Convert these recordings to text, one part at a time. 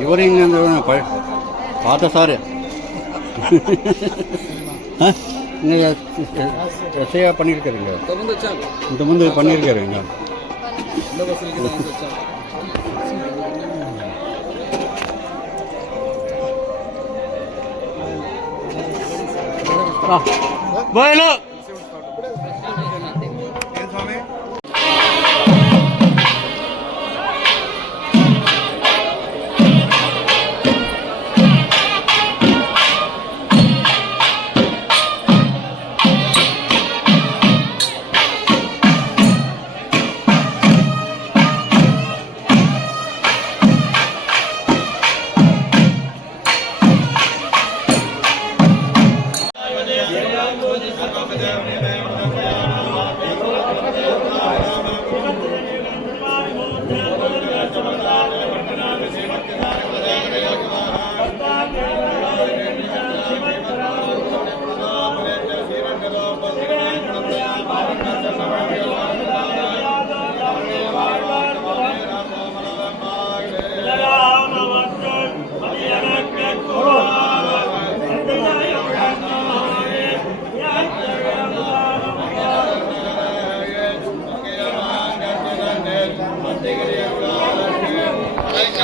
இவரும் இங்கே பார்த்த சாரு. நீங்கள் எஸ்ஐயாக பண்ணியிருக்கிறீங்க இந்த முந்தைய பண்ணியிருக்கிறீங்க Bueno.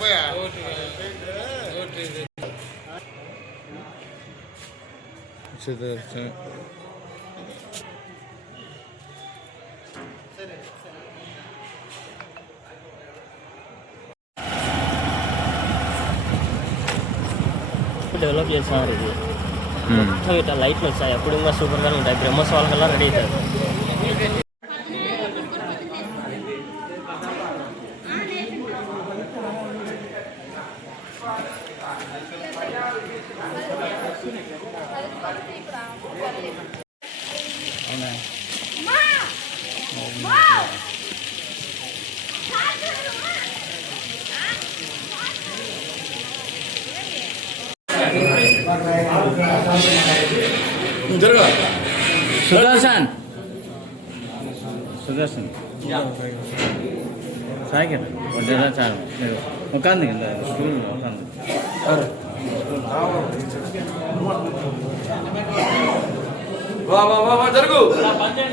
బయలు డెవలప్ చేస్తున్నారు ఇది మొత్తం ఇట్లా లైట్లు వచ్చాయి అప్పుడు ఇంకా సూపర్గానే ఉంటాయి బ్రహ్మోత్సవాల కల్లా రెడీ అవుతారు సుదర్శన్. సుదర్శన్. సాగిర్ వడ్డీరా చాలు. ఒకంది స్కూల్ ఒకంది వా వా వా వా జరుగు. ఆయనే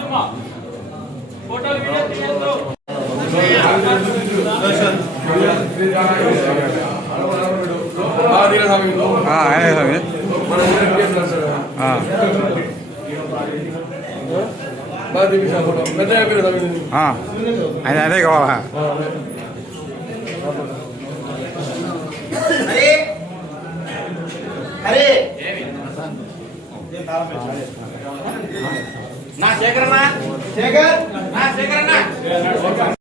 స్వామి మన ఊరి పేరు రాశారు. బాగా తీపిస్తా ఆయనే స్వామి. ఆయన అదే కావాలా? నా శేఖరన్నా. శేఖర్. నా శేఖరన్నా.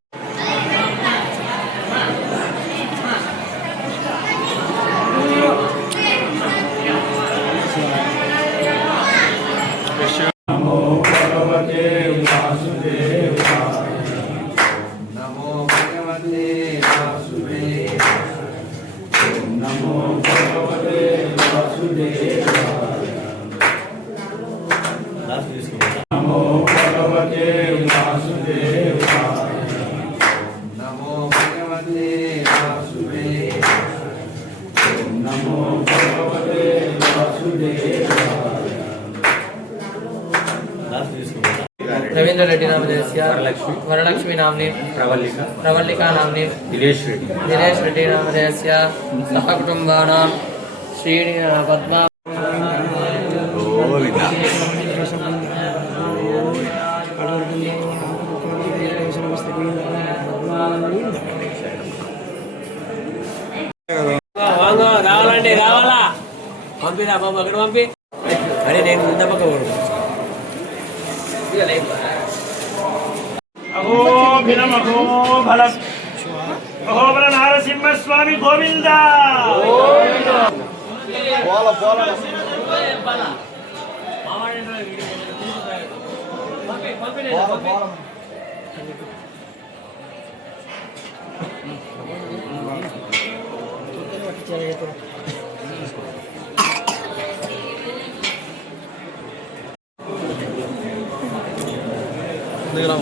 వరలక్ష్మి వరलक्ष्मी नाम्नी प्रवल्लिका प्रवल्लिका नाम्नी दिनेश रेड्डी दिनेश रेड्डी नामधेयस्य सह कुटुम्बानां श्री पद्मा రావాలా పంపినా బాబు అక్కడ పంపి అహోబల నారసింహస్వామి గోవింద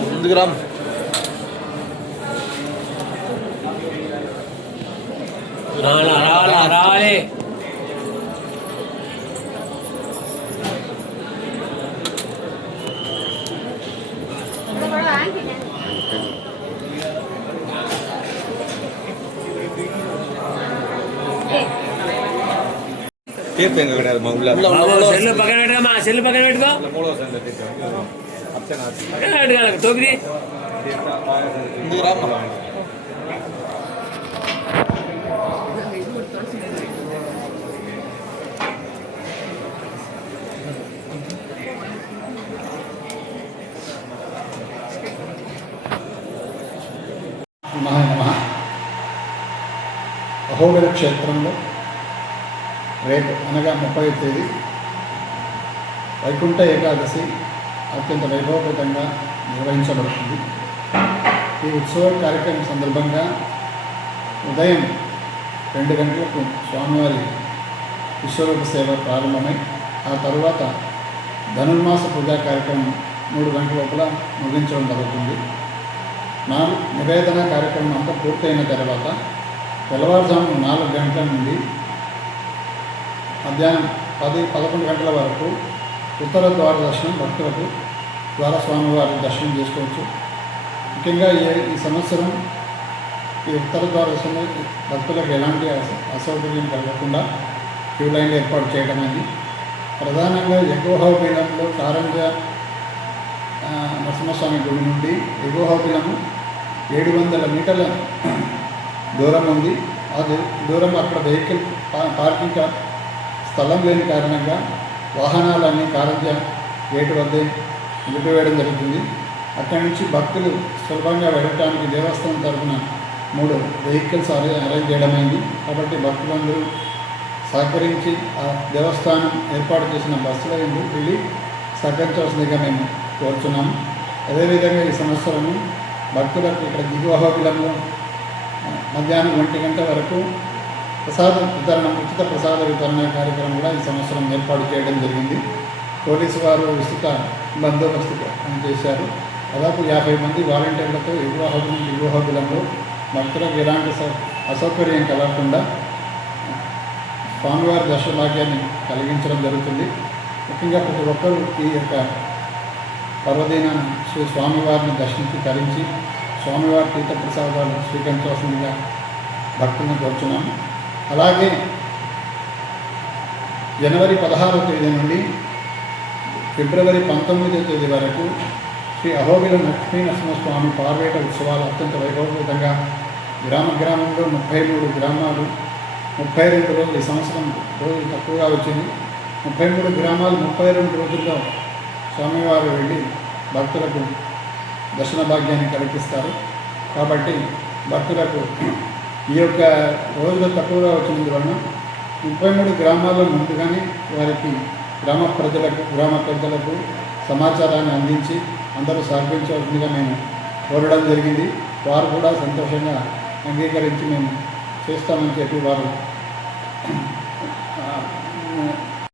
ముందుకు రాము டேப் எங்க கிடையாதுமா உள்ள. செல்லு பக்கம் வெட்டுமா? செல்லு பக்கம் வெட்டுதோ மூலவா சேர்ந்த டேப் அத்தனை தொகுதி. నమ నమ. అహోబిల క్షేత్రంలో రేపు అనగా ముప్పై తేదీ వైకుంఠ ఏకాదశి అత్యంత వైభవపేతంగా నిర్వహించబడుతుంది. ఈ ఉత్సవ కార్యక్రమం సందర్భంగా ఉదయం రెండు గంటలకు స్వామివారి విశ్వరూప సేవ ప్రారంభమై ఆ తరువాత ధనుర్మాస పూజా కార్యక్రమం మూడు గంటల లోపల ముగించడం జరుగుతుంది. నాలుగు నివేదన కార్యక్రమం అంతా పూర్తయిన తర్వాత తెల్లవారుజాము నాలుగు గంటల నుండి మధ్యాహ్నం పది పదకొండు గంటల వరకు ఉత్తర ద్వార దర్శనం భక్తులకు ద్వార స్వామివారి దర్శనం చేసుకోవచ్చు. ముఖ్యంగా ఈ ఈ సంవత్సరం ఈ ఉత్తర ద్వార దర్శనం భక్తులకు ఎలాంటి అస- అసౌకర్యం కలగకుండా క్యూ లైన్లు ఏర్పాటు చేయడం అనేది ప్రధానంగా ఎగోహోబీలంలో కారంజ నరసింహస్వామి గుడి నుండి ఎగోహోబిలము ఏడు వందల మీటర్ల దూరం ఉంది. అది దూరం అక్కడ వెహికల్ పార్కింగ్ స్థలం లేని కారణంగా వాహనాలన్నీ కారంజ గేటు వద్దే నిలిపివేయడం జరుగుతుంది. అక్కడి నుంచి భక్తులు సులభంగా వెళ్ళటానికి దేవస్థానం తరఫున మూడు వెహికల్స్ అరే అరేంజ్ చేయడమైంది. కాబట్టి భక్తులందరూ సహకరించి ఆ దేవస్థానం ఏర్పాటు చేసిన బస్సులో వెళ్ళి సహకరించవలసిందిగా మేము కోరుతున్నాము అదేవిధంగా ఈ సంవత్సరము భక్తులకు ఇక్కడ దిగువహోబిలంలో మధ్యాహ్నం ఒంటి గంట వరకు ప్రసాద వితరణ ఉచిత ప్రసాద వితరణ కార్యక్రమం కూడా ఈ సంవత్సరం ఏర్పాటు చేయడం జరిగింది. పోలీసు వారు విస్తృత బందోబస్తు చేశారు దాదాపు యాభై మంది వాలంటీర్లతో ఎగువ హోబిలం దిగువ భక్తులకు ఎలాంటి సౌ- అసౌకర్యం కలగకుండా స్వామివారి దర్శనభాగ్యాన్ని కలిగించడం జరుగుతుంది. ముఖ్యంగా ప్రతి ఒక్కరూ ఈ యొక్క పర్వదినాన శ్రీ స్వామివారిని దర్శించి తరించి స్వామివారి తీర్థప్రసాదాలు స్వీకరించవలసిందిగా భక్తులను కోరుచున్నాము. అలాగే జనవరి పదహారవ తేదీ నుండి ఫిబ్రవరి పంతొమ్మిదవ తేదీ వరకు శ్రీ అహోబిల లక్ష్మీ నరసింహస్వామి పార్వేట ఉత్సవాలు అత్యంత వైభవపూతంగా గ్రామ గ్రామంలో ముప్పై మూడు గ్రామాలు ముప్పై రెండు రోజులు ఈ సంవత్సరం రోజులు తక్కువగా వచ్చింది. ముప్పై మూడు గ్రామాలు ముప్పై రెండు రోజుల్లో స్వామివారు వెళ్ళి భక్తులకు దర్శన భాగ్యాన్ని కల్పిస్తారు. కాబట్టి భక్తులకు ఈ యొక్క రోజులు తక్కువగా వచ్చినందువలన ముప్పై మూడు గ్రామాల్లో ముందుగానే వారికి గ్రామ ప్రజలకు గ్రామ పెద్దలకు సమాచారాన్ని అందించి అందరూ సహకరించవలసిందిగా మేము కోరడం జరిగింది. వారు కూడా సంతోషంగా అంగీకరించి మేము చేస్తామని చెప్పి వారు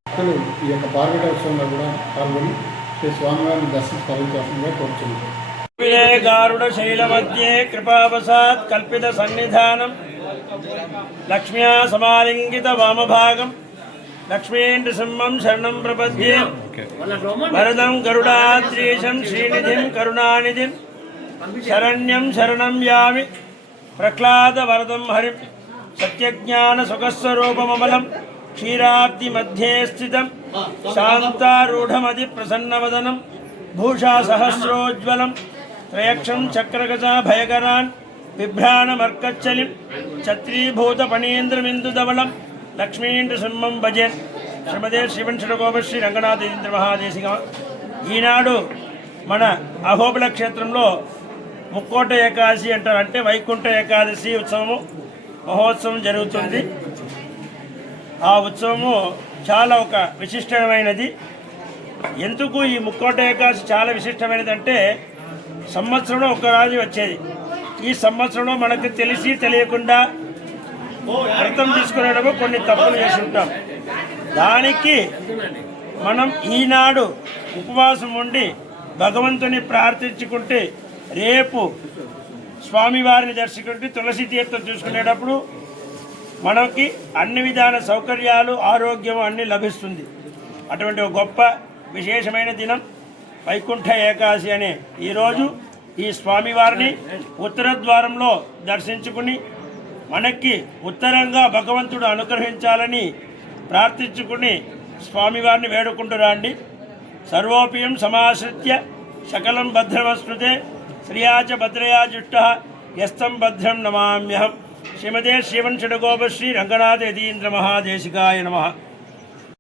భక్తులు ఈ యొక్క పార్వటోత్సవంలో కూడా పాల్గొని శ్రీ స్వామివారిని దర్శనం తరలించాల్సిందిగా కోరుతున్నాను గారుడ శైల మధ్యే కృపావసాత్ కల్పిత సన్నిధానం లక్ష్మ్యా సమాలింగిత వామభాగం లక్ష్మీం సింహం శరణం ప్రపద్యే. వరదం గరుడాద్రీశం శ్రీనిధిం కరుణానిధిం. శరణ్యం శరణం యామి. ప్రహ్లాద వరదం హరిం. సత్యజ్ఞాన సుఖస్వరూపమలం క్షీరాబ్ది మధ్యే స్థితం శాంతారూఢమది ప్రసన్నవదనం భూషా సహస్రోజ్వలం త్రయక్షం చక్రగజా భయకరాన్ బిభ్రాణమర్కచ్చలిం ఛత్రీభూత ఫణీంద్రమిందుధవళం లక్ష్మీంద్రసింహం భజన్ శ్రీమదే శ్రీవంశుడ గోపశ్రీ రంగనాథ ఇంద్ర మహాదేశిక ఈనాడు మన అహోబిల క్షేత్రంలో ముక్కోట ఏకాదశి అంటారు. అంటే వైకుంఠ ఏకాదశి ఉత్సవము మహోత్సవం జరుగుతుంది. ఆ ఉత్సవము చాలా ఒక విశిష్టమైనది. ఎందుకు ఈ ముక్కోట ఏకాదశి చాలా విశిష్టమైనది అంటే సంవత్సరంలో ఒక రాజు వచ్చేది. ఈ సంవత్సరంలో మనకు తెలిసి తెలియకుండా అర్థం తీసుకునేటప్పుడు కొన్ని తప్పులు చేసి ఉంటాం. దానికి మనం ఈనాడు ఉపవాసం ఉండి భగవంతుని ప్రార్థించుకుంటే రేపు స్వామివారిని దర్శించుకుంటే తులసి తీర్థం చూసుకునేటప్పుడు మనకి అన్ని విధాల సౌకర్యాలు ఆరోగ్యం అన్ని లభిస్తుంది. అటువంటి ఒక గొప్ప విశేషమైన దినం వైకుంఠ ఏకాదశి అనే ఈరోజు ఈ స్వామివారిని ఉత్తర ద్వారంలో దర్శించుకుని మనకి ఉత్తరంగా భగవంతుడు అనుగ్రహించాలని ప్రార్థించుకుని స్వామివారిని వేడుకుంటురాండి సర్వోపయం సమాశ్రిత్య సకలం భద్రమస్మృతే శ్రియాచ భద్రయా జుష్ట యస్తం భద్రం నమామ్యహం. ஸ்ரீமதே ஸ்ரீவன் ஷடகோப ஸ்ரீ ரங்கநாத மகாதேசிகாய நமகா